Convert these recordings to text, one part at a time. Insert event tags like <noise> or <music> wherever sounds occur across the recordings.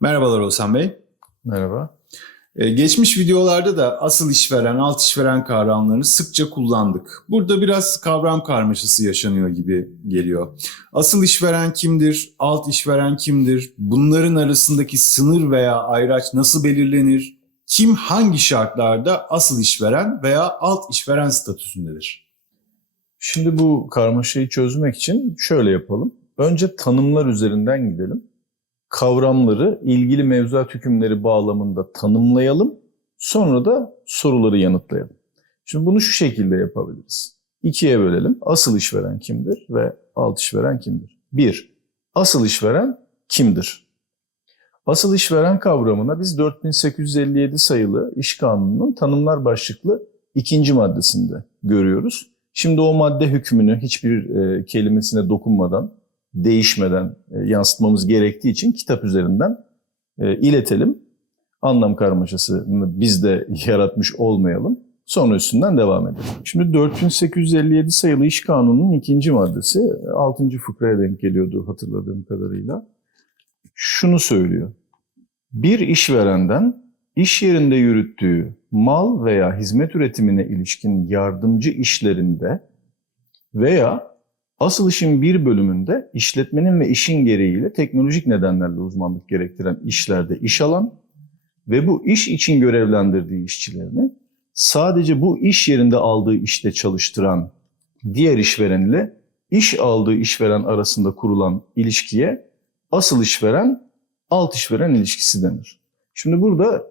Merhabalar Oğuzhan Bey. Merhaba. Ee, geçmiş videolarda da asıl işveren, alt işveren kavramlarını sıkça kullandık. Burada biraz kavram karmaşası yaşanıyor gibi geliyor. Asıl işveren kimdir, alt işveren kimdir, bunların arasındaki sınır veya ayraç nasıl belirlenir, kim hangi şartlarda asıl işveren veya alt işveren statüsündedir? Şimdi bu karmaşayı çözmek için şöyle yapalım. Önce tanımlar üzerinden gidelim. Kavramları ilgili mevzuat hükümleri bağlamında tanımlayalım. Sonra da soruları yanıtlayalım. Şimdi bunu şu şekilde yapabiliriz. İkiye bölelim. Asıl işveren kimdir ve alt işveren kimdir? Bir, asıl işveren kimdir? Asıl işveren kavramına biz 4857 sayılı İş Kanunu'nun tanımlar başlıklı ikinci maddesinde görüyoruz. Şimdi o madde hükmünü hiçbir e, kelimesine dokunmadan, değişmeden e, yansıtmamız gerektiği için kitap üzerinden e, iletelim. Anlam karmaşasını biz de <laughs> yaratmış olmayalım. Sonra üstünden devam edelim. Şimdi 4857 sayılı İş Kanunu'nun ikinci maddesi 6. fıkraya denk geliyordu hatırladığım kadarıyla. Şunu söylüyor. Bir işverenden iş yerinde yürüttüğü mal veya hizmet üretimine ilişkin yardımcı işlerinde veya asıl işin bir bölümünde işletmenin ve işin gereğiyle teknolojik nedenlerle uzmanlık gerektiren işlerde iş alan ve bu iş için görevlendirdiği işçilerini sadece bu iş yerinde aldığı işte çalıştıran diğer işveren ile iş aldığı işveren arasında kurulan ilişkiye asıl işveren, alt işveren ilişkisi denir. Şimdi burada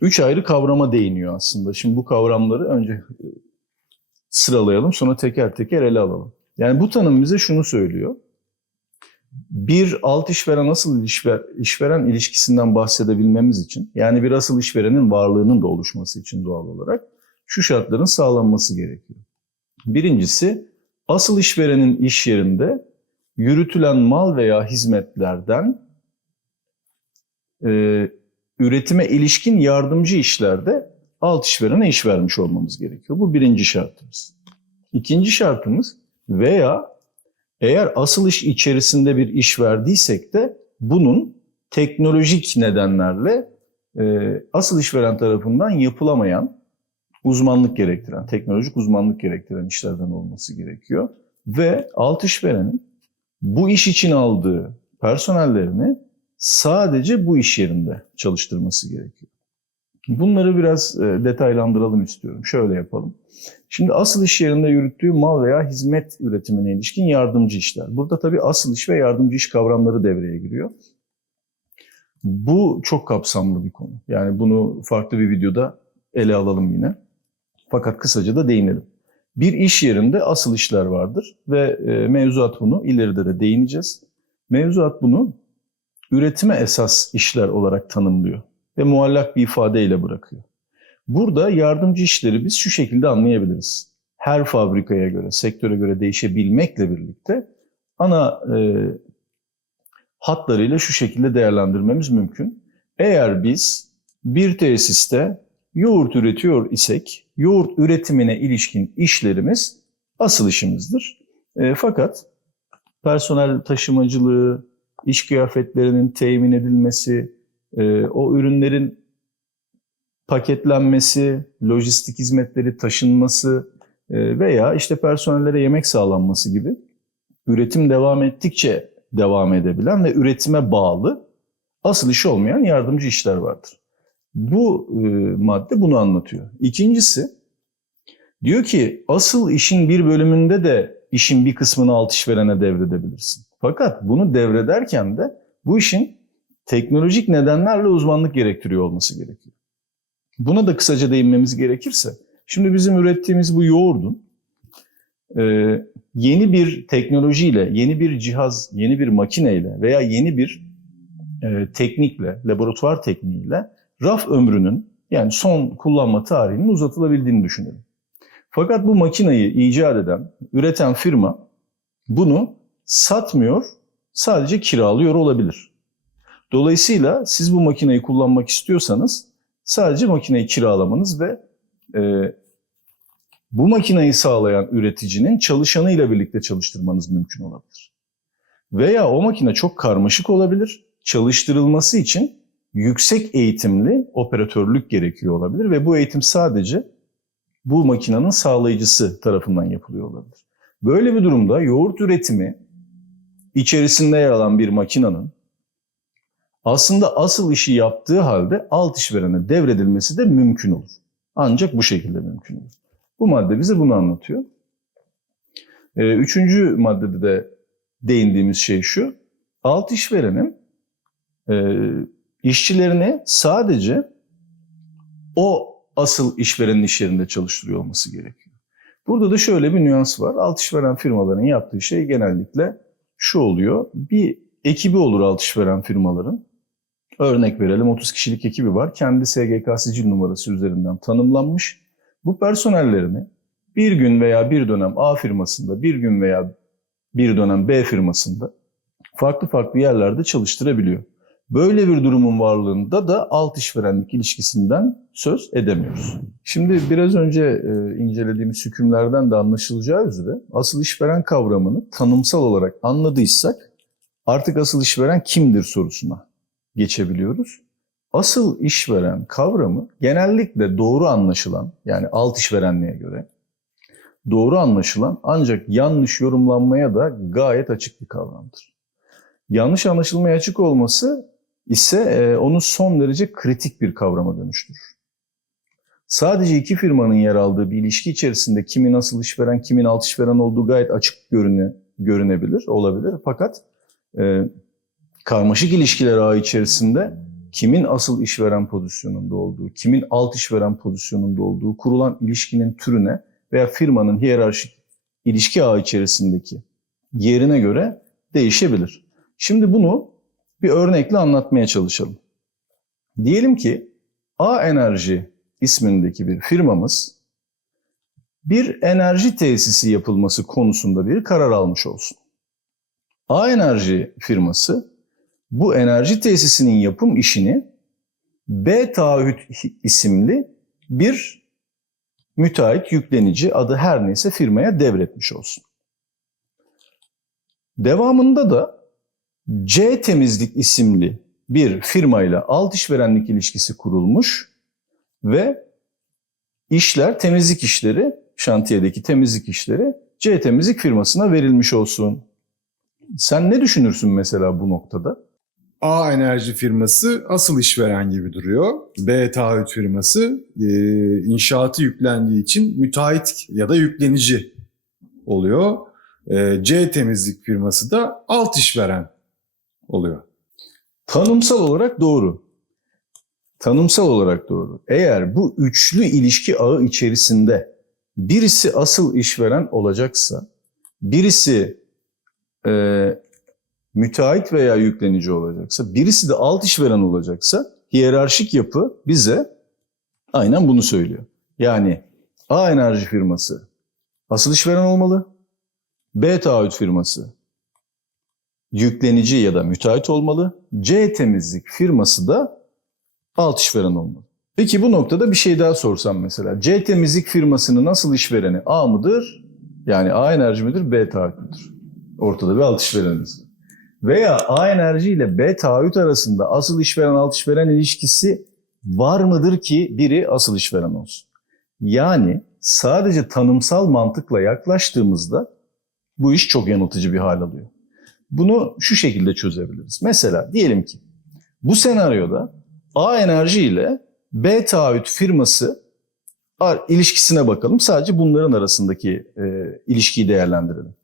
üç ayrı kavrama değiniyor aslında. Şimdi bu kavramları önce sıralayalım sonra teker teker ele alalım. Yani bu tanım bize şunu söylüyor. Bir alt işveren asıl işver, işveren ilişkisinden bahsedebilmemiz için yani bir asıl işverenin varlığının da oluşması için doğal olarak şu şartların sağlanması gerekiyor. Birincisi asıl işverenin iş yerinde yürütülen mal veya hizmetlerden e, üretime ilişkin yardımcı işlerde alt işverene iş vermiş olmamız gerekiyor. Bu birinci şartımız. İkinci şartımız veya eğer asıl iş içerisinde bir iş verdiysek de bunun teknolojik nedenlerle e, asıl işveren tarafından yapılamayan, uzmanlık gerektiren, teknolojik uzmanlık gerektiren işlerden olması gerekiyor. Ve alt işverenin bu iş için aldığı personellerini sadece bu iş yerinde çalıştırması gerekiyor. Bunları biraz e, detaylandıralım istiyorum. Şöyle yapalım. Şimdi asıl iş yerinde yürüttüğü mal veya hizmet üretimine ilişkin yardımcı işler. Burada tabii asıl iş ve yardımcı iş kavramları devreye giriyor. Bu çok kapsamlı bir konu. Yani bunu farklı bir videoda ele alalım yine. Fakat kısaca da değinelim. Bir iş yerinde asıl işler vardır ve e, mevzuat bunu ileride de değineceğiz. Mevzuat bunu üretime esas işler olarak tanımlıyor ve muallak bir ifadeyle bırakıyor. Burada yardımcı işleri biz şu şekilde anlayabiliriz. Her fabrikaya göre, sektöre göre değişebilmekle birlikte ana e, hatlarıyla şu şekilde değerlendirmemiz mümkün. Eğer biz bir tesiste yoğurt üretiyor isek, yoğurt üretimine ilişkin işlerimiz asıl işimizdir. E, fakat personel taşımacılığı, iş kıyafetlerinin temin edilmesi, e, o ürünlerin paketlenmesi, lojistik hizmetleri taşınması e, veya işte personellere yemek sağlanması gibi üretim devam ettikçe devam edebilen ve üretime bağlı asıl işi olmayan yardımcı işler vardır. Bu e, madde bunu anlatıyor. İkincisi diyor ki asıl işin bir bölümünde de işin bir kısmını alt işverene devredebilirsin. Fakat bunu devrederken de bu işin teknolojik nedenlerle uzmanlık gerektiriyor olması gerekiyor. Buna da kısaca değinmemiz gerekirse, şimdi bizim ürettiğimiz bu yoğurdun e, yeni bir teknolojiyle, yeni bir cihaz, yeni bir makineyle veya yeni bir e, teknikle, laboratuvar tekniğiyle raf ömrünün yani son kullanma tarihinin uzatılabildiğini düşünelim. Fakat bu makineyi icat eden, üreten firma bunu satmıyor, sadece kiralıyor olabilir. Dolayısıyla siz bu makineyi kullanmak istiyorsanız sadece makineyi kiralamanız ve e, bu makineyi sağlayan üreticinin çalışanıyla birlikte çalıştırmanız mümkün olabilir. Veya o makine çok karmaşık olabilir çalıştırılması için yüksek eğitimli operatörlük gerekiyor olabilir ve bu eğitim sadece bu makinenin sağlayıcısı tarafından yapılıyor olabilir. Böyle bir durumda yoğurt üretimi içerisinde yer alan bir makinenin aslında asıl işi yaptığı halde alt işverene devredilmesi de mümkün olur. Ancak bu şekilde mümkün olur. Bu madde bize bunu anlatıyor. Ee, üçüncü maddede de değindiğimiz şey şu. Alt işverenin e, işçilerini sadece o asıl işverenin iş yerinde çalıştırıyor olması gerekiyor. Burada da şöyle bir nüans var. Alt işveren firmaların yaptığı şey genellikle şu oluyor. Bir ekibi olur alt işveren firmaların. Örnek verelim 30 kişilik ekibi var. Kendi SGK sicil numarası üzerinden tanımlanmış. Bu personellerini bir gün veya bir dönem A firmasında, bir gün veya bir dönem B firmasında farklı farklı yerlerde çalıştırabiliyor. Böyle bir durumun varlığında da alt işverenlik ilişkisinden söz edemiyoruz. Şimdi biraz önce e, incelediğimiz hükümlerden de anlaşılacağı üzere asıl işveren kavramını tanımsal olarak anladıysak artık asıl işveren kimdir sorusuna geçebiliyoruz. Asıl işveren kavramı genellikle doğru anlaşılan yani alt işverenliğe göre doğru anlaşılan ancak yanlış yorumlanmaya da gayet açık bir kavramdır. Yanlış anlaşılmaya açık olması ise e, onu son derece kritik bir kavrama dönüştürür. Sadece iki firmanın yer aldığı bir ilişki içerisinde kimin asıl işveren, kimin alt işveren olduğu gayet açık görüne, görünebilir, olabilir. Fakat e, karmaşık ilişkiler ağı içerisinde kimin asıl işveren pozisyonunda olduğu, kimin alt işveren pozisyonunda olduğu, kurulan ilişkinin türüne veya firmanın hiyerarşik ilişki ağı içerisindeki yerine göre değişebilir. Şimdi bunu bir örnekle anlatmaya çalışalım. Diyelim ki A Enerji ismindeki bir firmamız bir enerji tesisi yapılması konusunda bir karar almış olsun. A Enerji firması bu enerji tesisinin yapım işini B Taahhüt isimli bir müteahhit yüklenici adı her neyse firmaya devretmiş olsun. Devamında da C Temizlik isimli bir firmayla alt işverenlik ilişkisi kurulmuş ve işler, temizlik işleri, şantiyedeki temizlik işleri C Temizlik firmasına verilmiş olsun. Sen ne düşünürsün mesela bu noktada? A enerji firması asıl işveren gibi duruyor. B taahhüt firması e, inşaatı yüklendiği için müteahhit ya da yüklenici oluyor. E, C temizlik firması da alt işveren oluyor. Tanımsal olarak doğru. Tanımsal olarak doğru. Eğer bu üçlü ilişki ağı içerisinde birisi asıl işveren olacaksa, birisi e, müteahhit veya yüklenici olacaksa, birisi de alt işveren olacaksa hiyerarşik yapı bize aynen bunu söylüyor. Yani A enerji firması asıl işveren olmalı. B taahhüt firması yüklenici ya da müteahhit olmalı. C temizlik firması da alt işveren olmalı. Peki bu noktada bir şey daha sorsam mesela. C temizlik firmasının nasıl işvereni A mıdır? Yani A enerji midir, B taahhüt müdür? Ortada bir alt işverenimiz var. Veya A enerji ile B taahhüt arasında asıl işveren alt işveren ilişkisi var mıdır ki biri asıl işveren olsun? Yani sadece tanımsal mantıkla yaklaştığımızda bu iş çok yanıltıcı bir hal alıyor. Bunu şu şekilde çözebiliriz. Mesela diyelim ki bu senaryoda A enerji ile B taahhüt firması ilişkisine bakalım. Sadece bunların arasındaki e, ilişkiyi değerlendirelim.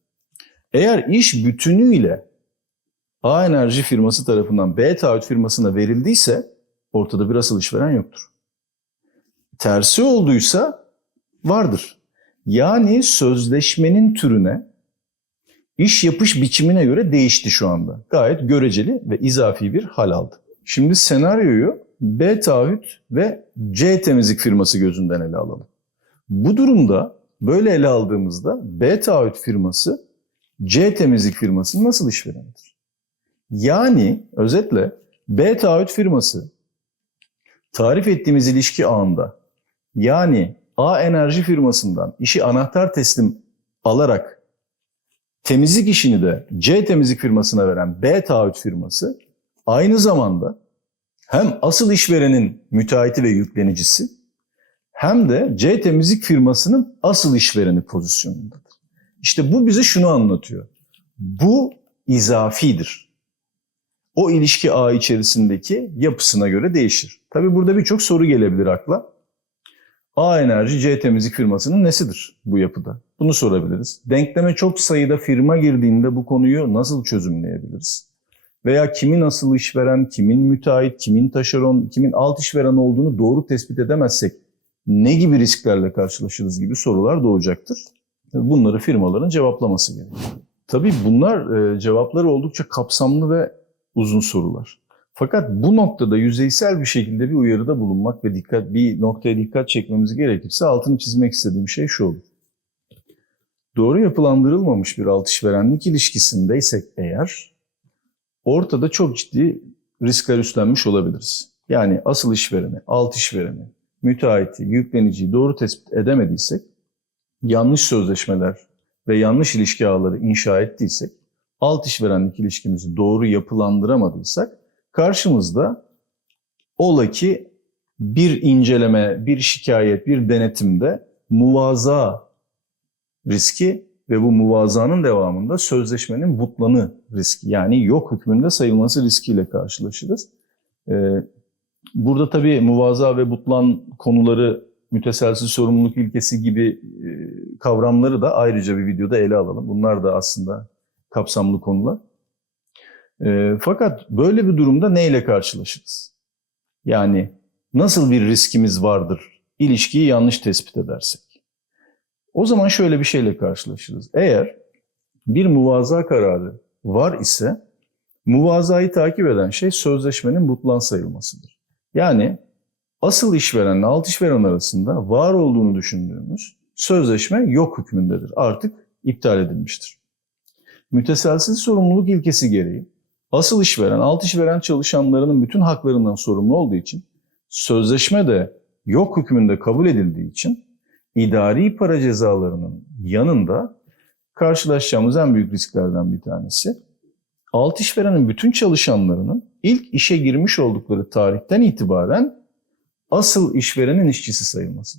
Eğer iş bütünüyle A enerji firması tarafından B taahhüt firmasına verildiyse ortada bir asıl işveren yoktur. Tersi olduysa vardır. Yani sözleşmenin türüne iş yapış biçimine göre değişti şu anda. Gayet göreceli ve izafi bir hal aldı. Şimdi senaryoyu B taahhüt ve C temizlik firması gözünden ele alalım. Bu durumda böyle ele aldığımızda B taahhüt firması C temizlik firmasının nasıl işverenidir? Yani özetle B taahhüt firması tarif ettiğimiz ilişki ağında yani A enerji firmasından işi anahtar teslim alarak temizlik işini de C temizlik firmasına veren B taahhüt firması Aynı zamanda hem asıl işverenin müteahhiti ve yüklenicisi hem de C temizlik firmasının asıl işvereni pozisyonundadır. İşte bu bize şunu anlatıyor. Bu izafidir. O ilişki ağı içerisindeki yapısına göre değişir. Tabii burada birçok soru gelebilir akla. A Enerji C temizlik firmasının nesidir bu yapıda? Bunu sorabiliriz. Denkleme çok sayıda firma girdiğinde bu konuyu nasıl çözümleyebiliriz? Veya kimin asıl işveren, kimin müteahhit, kimin taşeron, kimin alt işveren olduğunu doğru tespit edemezsek ne gibi risklerle karşılaşırız gibi sorular doğacaktır. Bunları firmaların cevaplaması gerekiyor. Tabii bunlar e, cevapları oldukça kapsamlı ve uzun sorular. Fakat bu noktada yüzeysel bir şekilde bir uyarıda bulunmak ve dikkat bir noktaya dikkat çekmemiz gerekirse altını çizmek istediğim şey şu olur. Doğru yapılandırılmamış bir alt işverenlik ilişkisindeysek eğer ortada çok ciddi riskler üstlenmiş olabiliriz. Yani asıl işvereni, alt işvereni, müteahhiti, yükleniciyi doğru tespit edemediysek, yanlış sözleşmeler ve yanlış ilişki ağları inşa ettiysek, alt işverenlik ilişkimizi doğru yapılandıramadıysak, karşımızda ola ki bir inceleme, bir şikayet, bir denetimde muvaza riski ve bu muvazanın devamında sözleşmenin butlanı riski yani yok hükmünde sayılması riskiyle karşılaşırız. Ee, burada tabii muvaza ve butlan konuları müteselsiz sorumluluk ilkesi gibi e, kavramları da ayrıca bir videoda ele alalım. Bunlar da aslında kapsamlı konular. E, fakat böyle bir durumda neyle karşılaşırız? Yani nasıl bir riskimiz vardır ilişkiyi yanlış tespit edersek? O zaman şöyle bir şeyle karşılaşırız. Eğer bir muvaza kararı var ise muvazayı takip eden şey sözleşmenin butlan sayılmasıdır. Yani asıl işverenle alt işveren arasında var olduğunu düşündüğümüz sözleşme yok hükmündedir. Artık iptal edilmiştir. Müteselsiz sorumluluk ilkesi gereği asıl işveren, alt işveren çalışanlarının bütün haklarından sorumlu olduğu için sözleşme de yok hükmünde kabul edildiği için idari para cezalarının yanında karşılaşacağımız en büyük risklerden bir tanesi alt işverenin bütün çalışanlarının ilk işe girmiş oldukları tarihten itibaren asıl işverenin işçisi sayılması.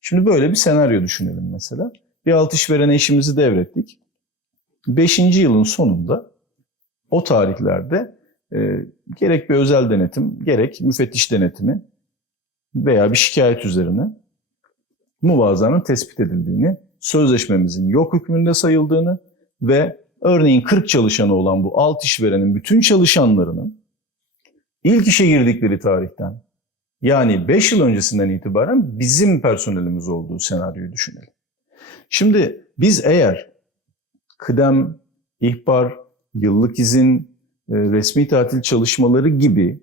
Şimdi böyle bir senaryo düşünelim mesela. Bir alt işverene işimizi devrettik. Beşinci yılın sonunda o tarihlerde e, gerek bir özel denetim, gerek müfettiş denetimi veya bir şikayet üzerine muvazanın tespit edildiğini, sözleşmemizin yok hükmünde sayıldığını ve örneğin 40 çalışanı olan bu alt işverenin bütün çalışanlarının ilk işe girdikleri tarihten yani 5 yıl öncesinden itibaren bizim personelimiz olduğu senaryoyu düşünelim. Şimdi biz eğer kıdem, ihbar, yıllık izin, e, resmi tatil çalışmaları gibi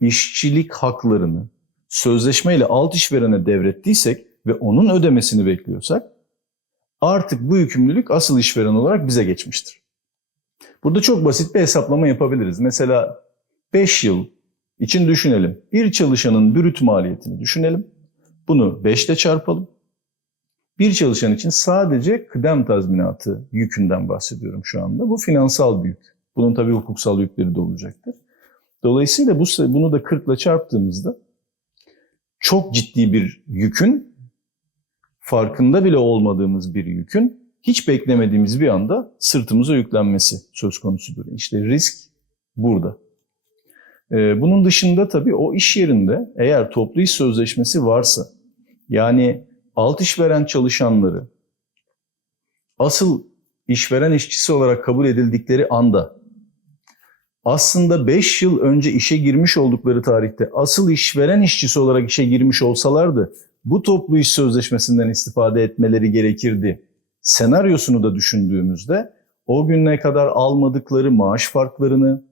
işçilik haklarını sözleşmeyle alt işverene devrettiysek ve onun ödemesini bekliyorsak artık bu yükümlülük asıl işveren olarak bize geçmiştir. Burada çok basit bir hesaplama yapabiliriz. Mesela 5 yıl için düşünelim. Bir çalışanın brüt maliyetini düşünelim. Bunu 5 ile çarpalım. Bir çalışan için sadece kıdem tazminatı yükünden bahsediyorum şu anda. Bu finansal bir yük. Bunun tabii hukuksal yükleri de olacaktır. Dolayısıyla bu, bunu da 40 ile çarptığımızda çok ciddi bir yükün, farkında bile olmadığımız bir yükün hiç beklemediğimiz bir anda sırtımıza yüklenmesi söz konusudur. İşte risk burada. Ee, bunun dışında tabii o iş yerinde eğer toplu iş sözleşmesi varsa, yani alt işveren çalışanları asıl işveren işçisi olarak kabul edildikleri anda aslında 5 yıl önce işe girmiş oldukları tarihte asıl işveren işçisi olarak işe girmiş olsalardı bu toplu iş sözleşmesinden istifade etmeleri gerekirdi. Senaryosunu da düşündüğümüzde o güne kadar almadıkları maaş farklarını,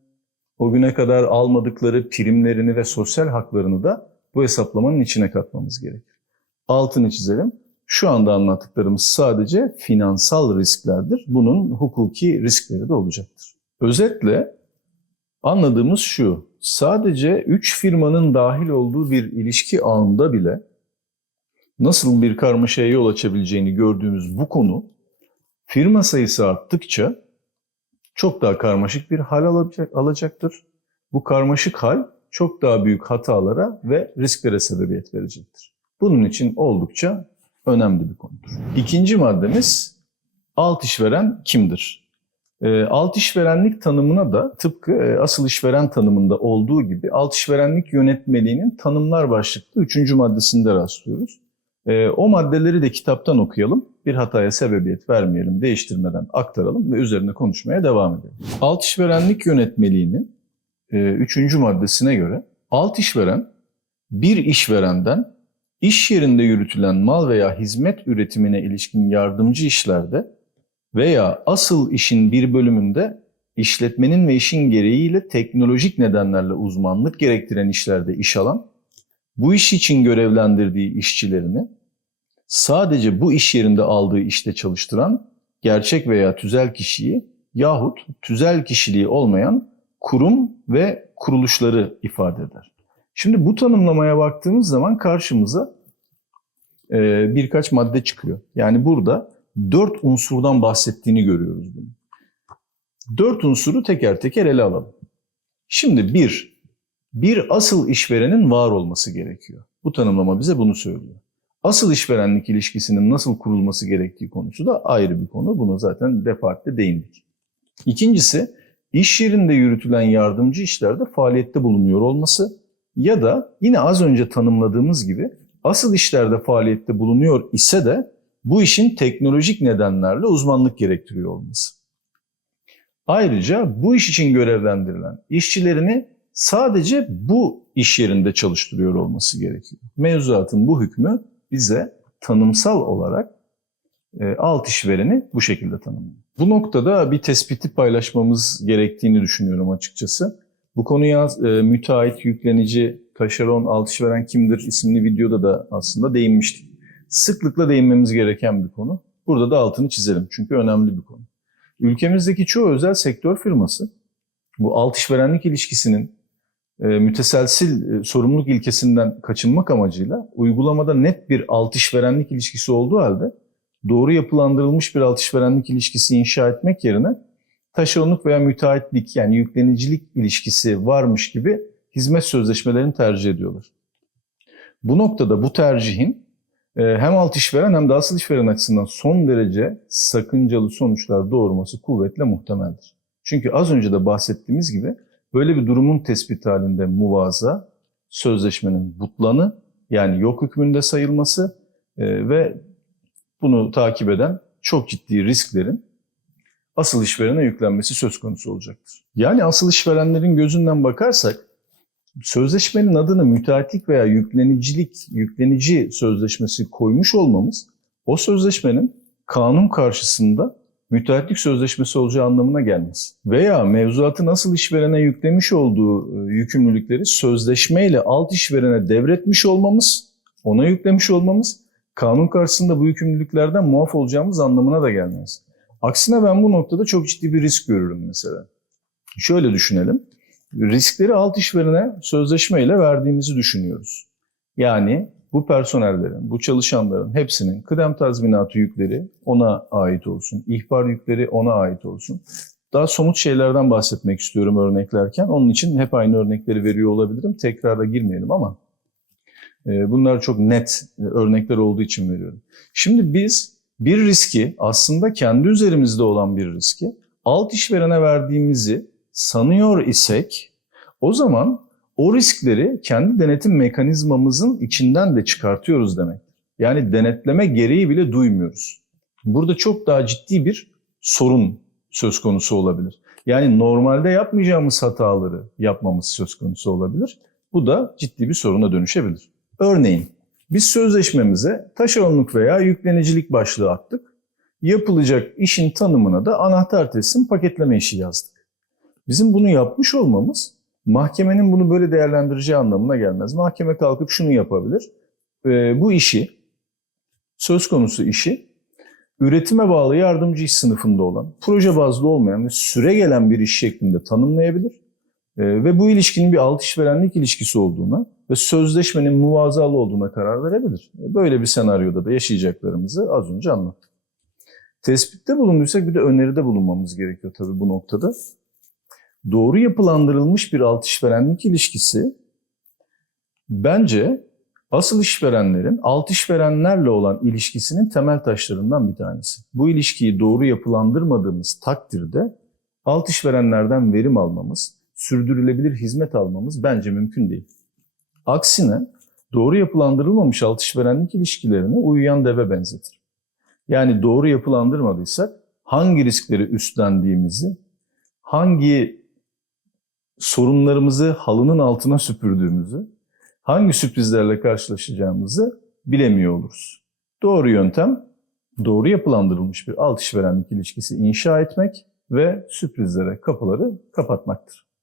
o güne kadar almadıkları primlerini ve sosyal haklarını da bu hesaplamanın içine katmamız gerekir. Altını çizelim. Şu anda anlattıklarımız sadece finansal risklerdir. Bunun hukuki riskleri de olacaktır. Özetle anladığımız şu. Sadece 3 firmanın dahil olduğu bir ilişki ağında bile nasıl bir karmaşaya yol açabileceğini gördüğümüz bu konu firma sayısı arttıkça çok daha karmaşık bir hal alacak, alacaktır. bu karmaşık hal çok daha büyük hatalara ve risklere sebebiyet verecektir. Bunun için oldukça önemli bir konudur. İkinci maddemiz alt işveren kimdir? E, alt işverenlik tanımına da tıpkı e, asıl işveren tanımında olduğu gibi alt işverenlik yönetmeliğinin tanımlar başlıklı üçüncü maddesinde rastlıyoruz. E, o maddeleri de kitaptan okuyalım. Bir hataya sebebiyet vermeyelim, değiştirmeden aktaralım ve üzerine konuşmaya devam edelim. Alt işverenlik yönetmeliğinin e, üçüncü maddesine göre alt işveren bir işverenden iş yerinde yürütülen mal veya hizmet üretimine ilişkin yardımcı işlerde veya asıl işin bir bölümünde işletmenin ve işin gereğiyle teknolojik nedenlerle uzmanlık gerektiren işlerde iş alan, bu iş için görevlendirdiği işçilerini sadece bu iş yerinde aldığı işte çalıştıran gerçek veya tüzel kişiyi yahut tüzel kişiliği olmayan kurum ve kuruluşları ifade eder. Şimdi bu tanımlamaya baktığımız zaman karşımıza e, birkaç madde çıkıyor. Yani burada dört unsurdan bahsettiğini görüyoruz bunu. Dört unsuru teker teker ele alalım. Şimdi bir, bir asıl işverenin var olması gerekiyor. Bu tanımlama bize bunu söylüyor. Asıl işverenlik ilişkisinin nasıl kurulması gerektiği konusu da ayrı bir konu. Buna zaten defaatle değindik. İkincisi, iş yerinde yürütülen yardımcı işlerde faaliyette bulunuyor olması ya da yine az önce tanımladığımız gibi asıl işlerde faaliyette bulunuyor ise de bu işin teknolojik nedenlerle uzmanlık gerektiriyor olması. Ayrıca bu iş için görevlendirilen işçilerini sadece bu iş yerinde çalıştırıyor olması gerekiyor. Mevzuatın bu hükmü bize tanımsal olarak e, alt işvereni bu şekilde tanımlıyor. Bu noktada bir tespiti paylaşmamız gerektiğini düşünüyorum açıkçası. Bu konuya e, müteahhit, yüklenici, taşeron, alt işveren kimdir isimli videoda da aslında değinmiştik. Sıklıkla değinmemiz gereken bir konu. Burada da altını çizelim çünkü önemli bir konu. Ülkemizdeki çoğu özel sektör firması bu alt işverenlik ilişkisinin e, müteselsil e, sorumluluk ilkesinden kaçınmak amacıyla uygulamada net bir alt işverenlik ilişkisi olduğu halde doğru yapılandırılmış bir alt işverenlik ilişkisi inşa etmek yerine taşeronluk veya müteahhitlik yani yüklenicilik ilişkisi varmış gibi hizmet sözleşmelerini tercih ediyorlar. Bu noktada bu tercihin e, hem alt işveren hem de asıl işveren açısından son derece sakıncalı sonuçlar doğurması kuvvetle muhtemeldir. Çünkü az önce de bahsettiğimiz gibi böyle bir durumun tespit halinde muvaza, sözleşmenin butlanı yani yok hükmünde sayılması e, ve bunu takip eden çok ciddi risklerin asıl işverene yüklenmesi söz konusu olacaktır. Yani asıl işverenlerin gözünden bakarsak sözleşmenin adını müteahhitlik veya yüklenicilik, yüklenici sözleşmesi koymuş olmamız o sözleşmenin kanun karşısında müteahhitlik sözleşmesi olacağı anlamına gelmez. Veya mevzuatı nasıl işverene yüklemiş olduğu e, yükümlülükleri sözleşmeyle alt işverene devretmiş olmamız, ona yüklemiş olmamız kanun karşısında bu yükümlülüklerden muaf olacağımız anlamına da gelmez. Aksine ben bu noktada çok ciddi bir risk görürüm mesela. Şöyle düşünelim. Riskleri alt işverene sözleşmeyle verdiğimizi düşünüyoruz. Yani bu personellerin, bu çalışanların hepsinin kıdem tazminatı yükleri ona ait olsun, ihbar yükleri ona ait olsun. Daha somut şeylerden bahsetmek istiyorum örneklerken. Onun için hep aynı örnekleri veriyor olabilirim. Tekrara girmeyelim ama e, bunlar çok net e, örnekler olduğu için veriyorum. Şimdi biz bir riski aslında kendi üzerimizde olan bir riski alt işverene verdiğimizi sanıyor isek o zaman o riskleri kendi denetim mekanizmamızın içinden de çıkartıyoruz demek. Yani denetleme gereği bile duymuyoruz. Burada çok daha ciddi bir sorun söz konusu olabilir. Yani normalde yapmayacağımız hataları yapmamız söz konusu olabilir. Bu da ciddi bir soruna dönüşebilir. Örneğin biz sözleşmemize taşeronluk veya yüklenicilik başlığı attık. Yapılacak işin tanımına da anahtar teslim paketleme işi yazdık. Bizim bunu yapmış olmamız mahkemenin bunu böyle değerlendireceği anlamına gelmez. Mahkeme kalkıp şunu yapabilir. E, bu işi, söz konusu işi üretime bağlı yardımcı iş sınıfında olan, proje bazlı olmayan ve süre gelen bir iş şeklinde tanımlayabilir. E, ve bu ilişkinin bir alt işverenlik ilişkisi olduğuna ve sözleşmenin muvazalı olduğuna karar verebilir. E, böyle bir senaryoda da yaşayacaklarımızı az önce anlattık. Tespitte bulunduysak bir de öneride bulunmamız gerekiyor tabii bu noktada. Doğru yapılandırılmış bir alt işverenlik ilişkisi bence asıl işverenlerin alt işverenlerle olan ilişkisinin temel taşlarından bir tanesi. Bu ilişkiyi doğru yapılandırmadığımız takdirde alt işverenlerden verim almamız, sürdürülebilir hizmet almamız bence mümkün değil. Aksine doğru yapılandırılmamış alt işverenlik ilişkilerini uyuyan deve benzetir. Yani doğru yapılandırmadıysak hangi riskleri üstlendiğimizi, hangi sorunlarımızı halının altına süpürdüğümüzü, hangi sürprizlerle karşılaşacağımızı bilemiyor oluruz. Doğru yöntem, doğru yapılandırılmış bir alt işverenlik ilişkisi inşa etmek ve sürprizlere kapıları kapatmaktır.